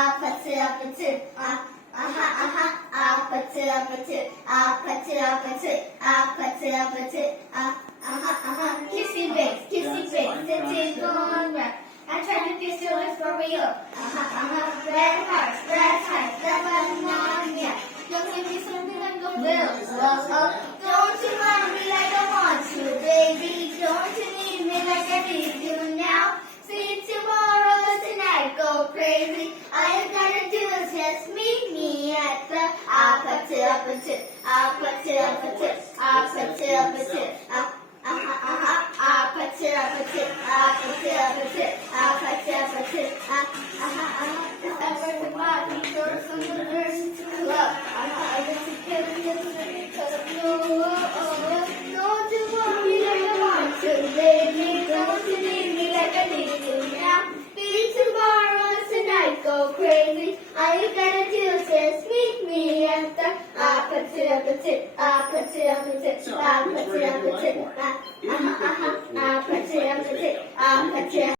opposite, opposite, opposite. Uh, uh-huh, uh-huh. Opposite, opposite, opposite, opposite, opposite, opposite. Uh, uh-huh, uh-huh. Kissy face, kissy face, sitting on round. I try to kiss your lips for real. Uh-huh, uh-huh. Red hearts, red hearts, red one, yeah. Don't give me something like a will. Crazy. All you gotta do is just meet me at the opposite, opposite, opposite, opposite, opposite, opposite. Uh, uh-huh, uh-huh, opposite, opposite, opposite, opposite, opposite, opposite. Uh, uh-huh, uh-huh. Everybody goes on the first club. Uh-huh, I just get it because of All you gotta do is just meet me? At the opposite, opposite, opposite, opposite, opposite, version do you like opposite, more? If you prefer for opposite, opposite, opposite.